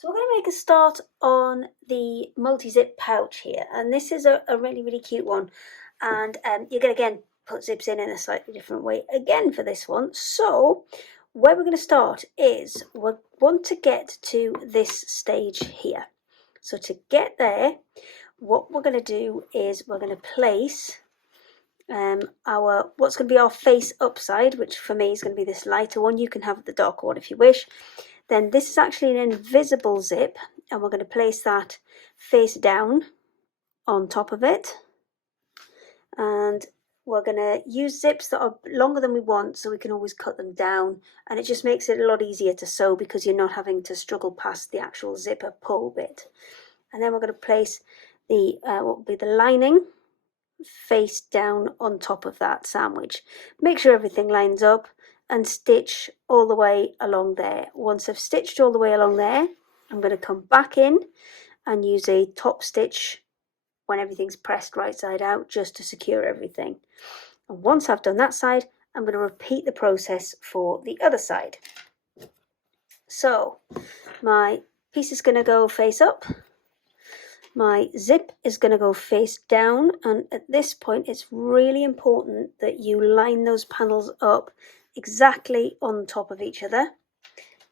So we're going to make a start on the multi-zip pouch here, and this is a really cute one, and you're going to again put zips in a slightly different way again for this one. So where we're going to start is we want to get to this stage here. So to get there, what we're going to do is we're going to place what's going to be our face upside, which for me is going to be this lighter one. You can have the darker one if you wish. Then this is actually an invisible zip, and we're going to place that face down on top of it. And we're going to use zips that are longer than we want, so we can always cut them down, and it just makes it a lot easier to sew because you're not having to struggle past the actual zipper pull bit. And then we're going to place the what will be the lining face down on top of that sandwich. Make sure everything lines up and stitch all the way along there. Once I've stitched all the way along there, I'm going to come back in and use a top stitch when everything's pressed right side out, just to secure everything. And once I've done that side, I'm going to repeat the process for the other side. So my piece is going to go face up, my zip is going to go face down, and at this point it's really important that you line those panels up exactly on top of each other.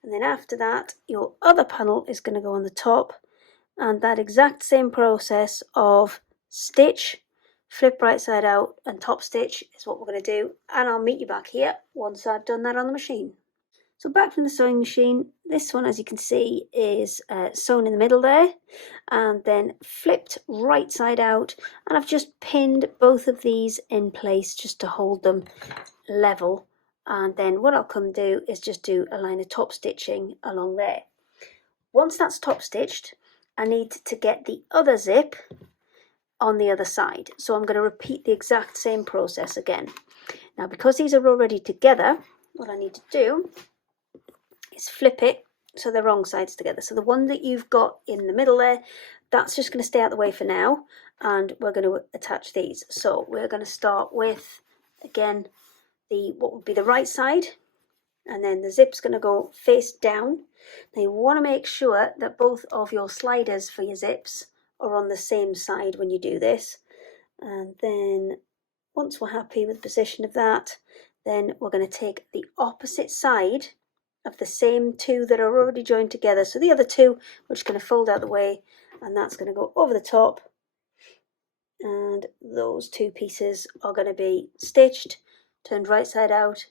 And then after that, your other panel is going to go on the top, and that exact same process of stitch, flip right side out and top stitch is what we're going to do. And I'll meet you back here once I've done that on the machine. So back from the sewing machine, this one, as you can see, is sewn in the middle there and then flipped right side out, and I've just pinned both of these in place just to hold them level. And then what I'll come do is just do a line of top stitching along there. Once that's top stitched, I need to get the other zip on the other side. So I'm going to repeat the exact same process again. Now, because these are already together, what I need to do is flip it so they're wrong sides together. So the one that you've got in the middle there, that's just going to stay out the way for now, and we're going to attach these. So we're going to start with, again, what would be the right side, and then the zip's going to go face down. Now you want to make sure that both of your sliders for your zips are on the same side when you do this. And then once we're happy with the position of that, then we're going to take the opposite side of the same two that are already joined together. So the other two, we're just going to fold out the way, and that's going to go over the top, and those two pieces are going to be stitched, turned right side out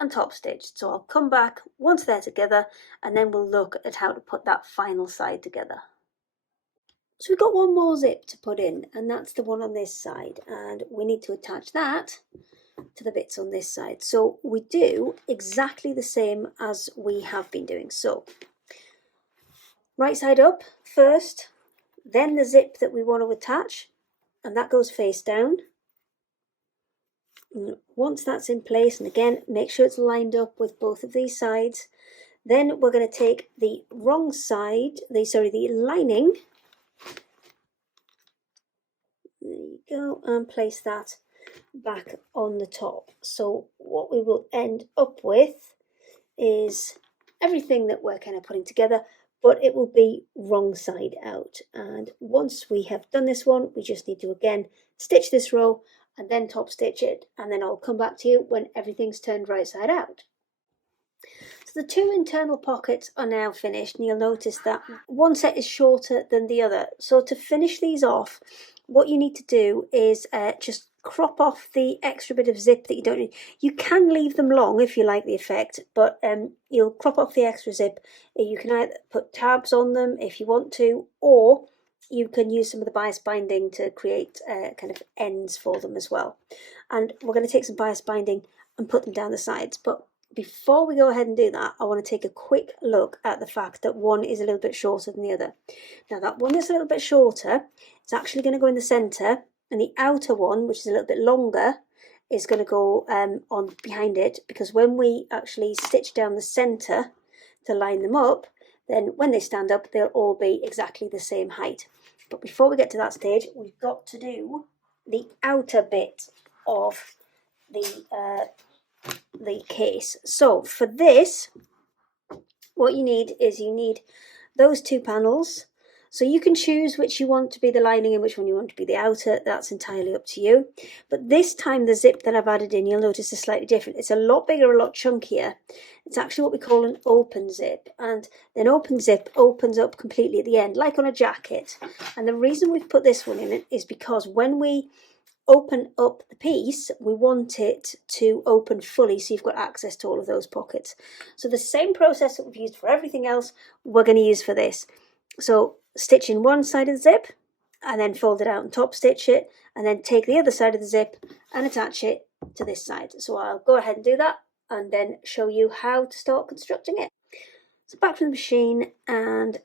and top stitched. So I'll come back once they're together, and then we'll look at how to put that final side together. So we've got one more zip to put in, and that's the one on this side, and we need to attach that to the bits on this side. So we do exactly the same as we have been doing. So right side up first, then the zip that we want to attach, and that goes face down. And once that's in place, and again, make sure it's lined up with both of these sides, then we're going to take the wrong side, the lining, there you go, and place that back on the top. So what we will end up with is everything that we're kind of putting together, but it will be wrong side out. And once we have done this one, we just need to again stitch this row and then top stitch it, and then I'll come back to you when everything's turned right side out. So the two internal pockets are now finished, and you'll notice that one set is shorter than the other. So to finish these off, what you need to do is just crop off the extra bit of zip that you don't need. You can leave them long if you like the effect, but you'll crop off the extra zip. You can either put tabs on them if you want to, or you can use some of the bias binding to create kind of ends for them as well. And we're going to take some bias binding and put them down the sides. But before we go ahead and do that, I want to take a quick look at the fact that one is a little bit shorter than the other. Now that one is a little bit shorter, it's actually going to go in the centre, and the outer one, which is a little bit longer, is going to go on behind it, because when we actually stitch down the centre to line them up, then when they stand up, they'll all be exactly the same height. But before we get to that stage, we've got to do the outer bit of the case. So for this, what you need is those two panels. So you can choose which you want to be the lining and which one you want to be the outer. That's entirely up to you. But this time the zip that I've added in, you'll notice is slightly different. It's a lot bigger, a lot chunkier. It's actually what we call an open zip. And an open zip opens up completely at the end, like on a jacket. And the reason we've put this one in it is because when we open up the piece, we want it to open fully so you've got access to all of those pockets. So the same process that we've used for everything else, we're going to use for this. So stitch in one side of the zip and then fold it out and top stitch it, and then take the other side of the zip and attach it to this side. So I'll go ahead and do that and then show you how to start constructing it. So back from the machine, and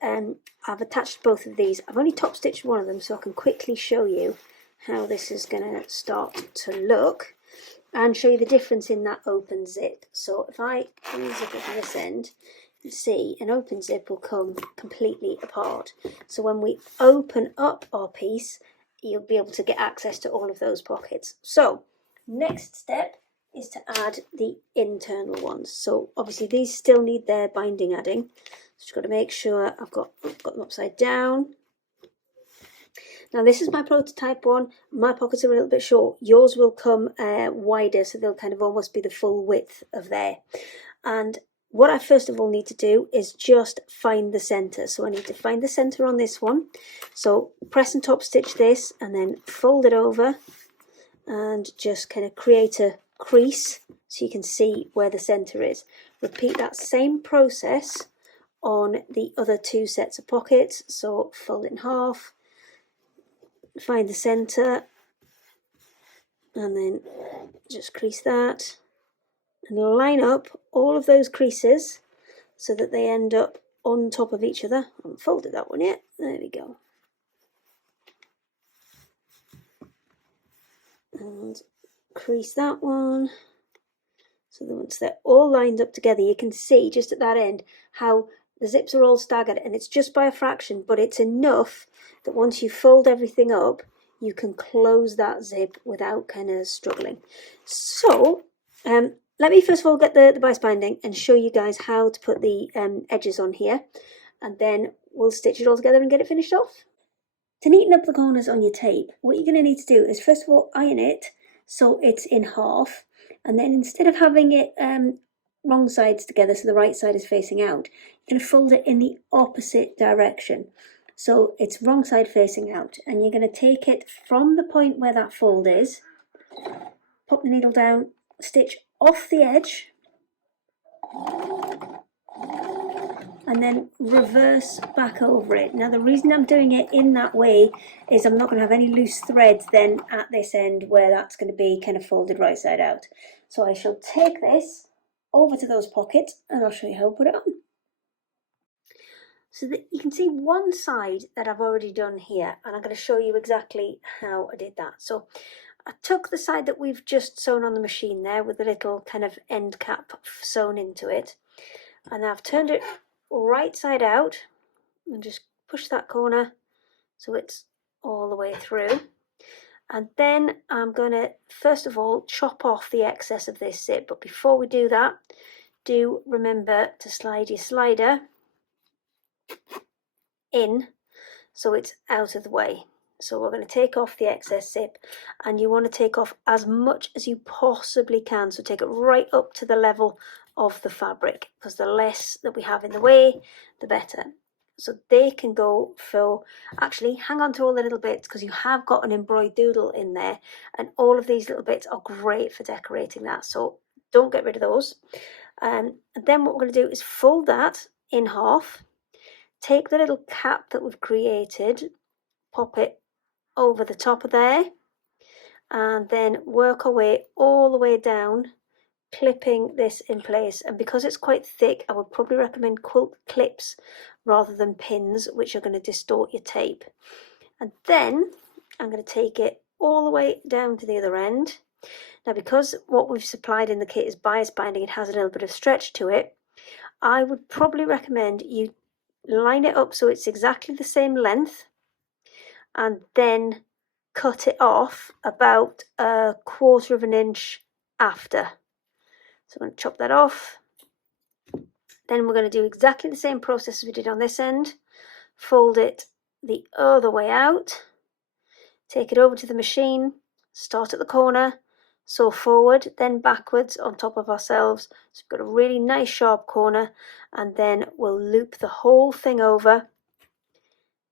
I've attached both of these. I've only top stitched one of them so I can quickly show you how this is going to start to look and show you the difference in that open zip. So if I unzip it from this end, you see an open zip will come completely apart. So when we open up our piece, you'll be able to get access to all of those pockets. So next step is to add the internal ones. So obviously these still need their binding adding. Just got to make sure I've got them upside down. Now this is my prototype one. My pockets are a little bit short. Yours will come wider, so they'll kind of almost be the full width of there. And what I first of all need to do is just find the center. So I need to find the center on this one. So press and top stitch this and then fold it over and just kind of create a crease so you can see where the center is. Repeat that same process on the other two sets of pockets. So fold it in half, find the center, and then just crease that and line up all of those creases so that they end up on top of each other. I haven't folded that one yet. There we go. And crease that one. So that once they're all lined up together, you can see just at that end how the zips are all staggered, and it's just by a fraction, but it's enough that once you fold everything up, you can close that zip without kind of struggling. So let me first of all get the bias binding and show you guys how to put the edges on here, and then we'll stitch it all together and get it finished off. To neaten up the corners on your tape, what you're going to need to do is first of all iron it so it's in half, and then instead of having it wrong sides together so the right side is facing out, you're going to fold it in the opposite direction. So it's wrong side facing out, and you're going to take it from the point where that fold is, pop the needle down, stitch off the edge, and then reverse back over it. Now the reason I'm doing it in that way is I'm not going to have any loose threads then at this end where that's going to be kind of folded right side out. So I shall take this over to those pockets and I'll show you how to put it on. So that you can see one side that I've already done here, and I'm going to show you exactly how I did that. So I took the side that we've just sewn on the machine there with the little kind of end cap sewn into it, and I've turned it right side out and just push that corner so it's all the way through. And then I'm going to first of all chop off the excess of this zip, but before we do that, do remember to slide your slider in so it's out of the way. So we're going to take off the excess zip, and you want to take off as much as you possibly can. So take it right up to the level of the fabric, because the less that we have in the way, the better. So they can go for, actually hang on to all the little bits because you have got an embroidered doodle in there, and all of these little bits are great for decorating that. So don't get rid of those. And then what we're going to do is fold that in half, take the little cap that we've created, pop it over the top of there, and then work our way all the way down, clipping this in place. And because it's quite thick, I would probably recommend quilt clips rather than pins, which are going to distort your tape. And then I'm going to take it all the way down to the other end. Now, because what we've supplied in the kit is bias binding, it has a little bit of stretch to it. I would probably recommend you line it up so it's exactly the same length, and then cut it off about 1/4 of an inch after. So I'm going to chop that off, Then we're going to do exactly the same process as we did on this end. Fold it the other way out, take it over to the machine, start at the corner, sew forward, then backwards on top of ourselves. So we've got a really nice sharp corner, and then we'll loop the whole thing over.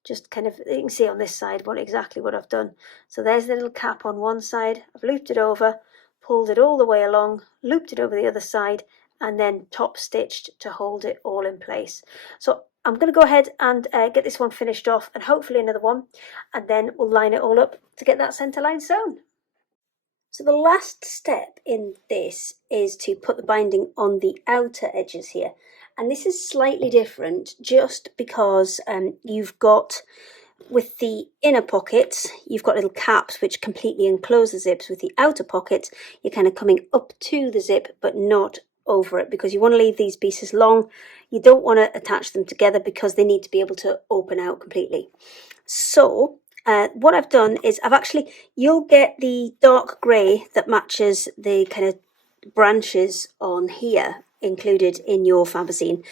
Just kind of, you can see on this side exactly what I've done. So there's the little cap on one side. I've looped it over, pulled it all the way along, looped it over the other side, and then top stitched to hold it all in place. So I'm going to go ahead and get this one finished off, and hopefully another one, and then we'll line it all up to get that centre line sewn. So the last step in this is to put the binding on the outer edges here. And this is slightly different just because you've got, with the inner pockets, you've got little caps which completely enclose the zips. With the outer pockets, you're kind of coming up to the zip but not over it, because you want to leave these pieces long. You don't want to attach them together because they need to be able to open out completely. So what I've done is you'll get the dark grey that matches the kind of branches on here included in your Fabazine.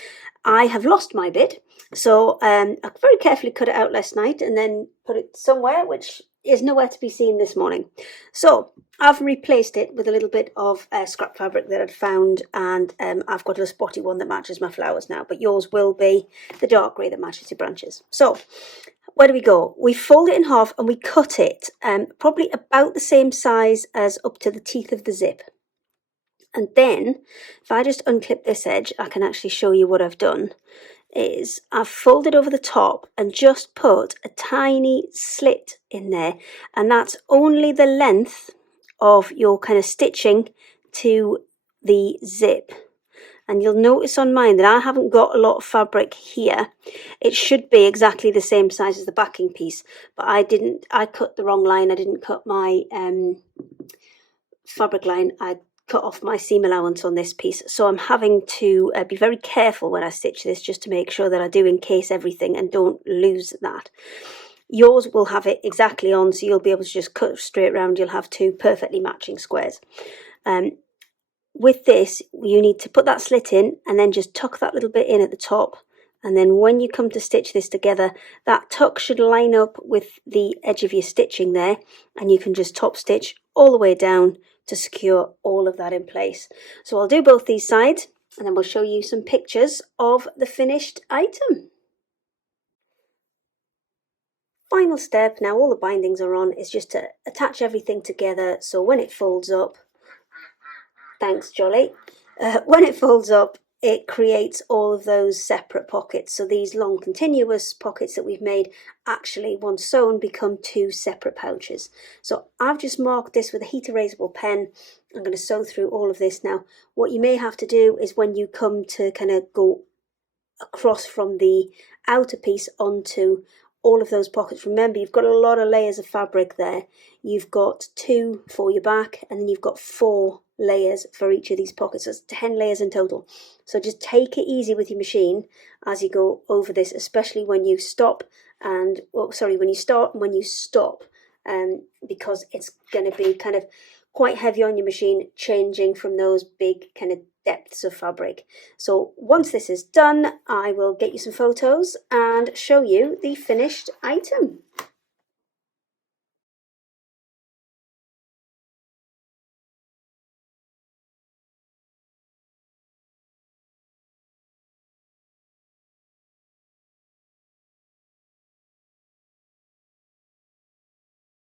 I have lost my bit, so I very carefully cut it out last night and then put it somewhere which is nowhere to be seen this morning. So I've replaced it with a little bit of scrap fabric that I'd found, and I've got a spotty one that matches my flowers now, but yours will be the dark grey that matches your branches. So where do we go? We fold it in half and we cut it probably about the same size as up to the teeth of the zip. And then if I just unclip this edge, I can actually show you what I've done. Is I've folded over the top and just put a tiny slit in there, and that's only the length of your kind of stitching to the zip. And you'll notice on mine that I haven't got a lot of fabric here. It should be exactly the same size as the backing piece, but I cut the wrong line. I didn't cut my fabric line. I cut off my seam allowance on this piece, so I'm having to be very careful when I stitch this, just to make sure that I do encase everything and don't lose that. Yours will have it exactly on, so you'll be able to just cut straight round. You'll have two perfectly matching squares. With this, you need to put that slit in and then just tuck that little bit in at the top, and then when you come to stitch this together, that tuck should line up with the edge of your stitching there, and you can just top stitch all the way down to secure all of that in place. So I'll do both these sides, and then we'll show you some pictures of the finished item. Final step, now all the bindings are on, is just to attach everything together, so when it folds up, thanks Jolly, when it folds up, it creates all of those separate pockets. So these long continuous pockets that we've made actually, once sewn, become two separate pouches. So I've just marked this with a heat erasable pen. I'm going to sew through all of this now. What you may have to do is, when you come to kind of go across from the outer piece onto all of those pockets, remember you've got a lot of layers of fabric there. You've got 2 for your back, and then you've got 4 layers for each of these pockets. So it's 10 layers in total. So just take it easy with your machine as you go over this, especially when you stop and, when you start and when you stop, because it's going to be kind of quite heavy on your machine, changing from those big kind of depths of fabric. So once this is done, I will get you some photos and show you the finished item.